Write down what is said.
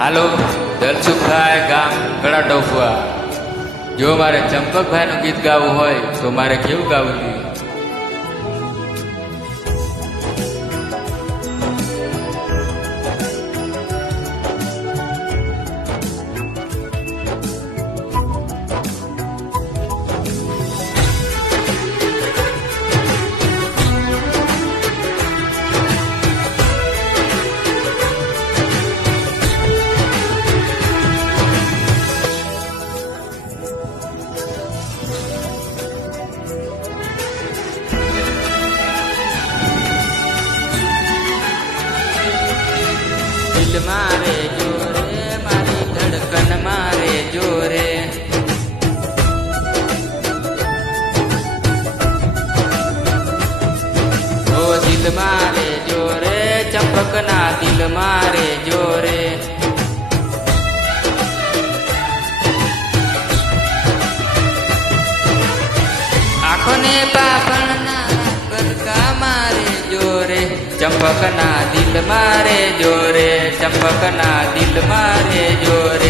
હાલો, દલસુખભાઈ ગામ ગળા ડોફવા. જો મારે ચંપકભાઈનું ગીત ગાવું હોય તો મારે કેવું ગાવું જોઈએ? દિલ મારે જોરે, મારી ધડકન મારે જોરે. ઓ દિલ મારે જોરે, ચંપકના દિલ મારે જોરે. આંખોને પાપણના ગલકા મારે જોરે, ચંપકના દિલ મારે જોરે, ચંપકના દિલ મારે જોરે.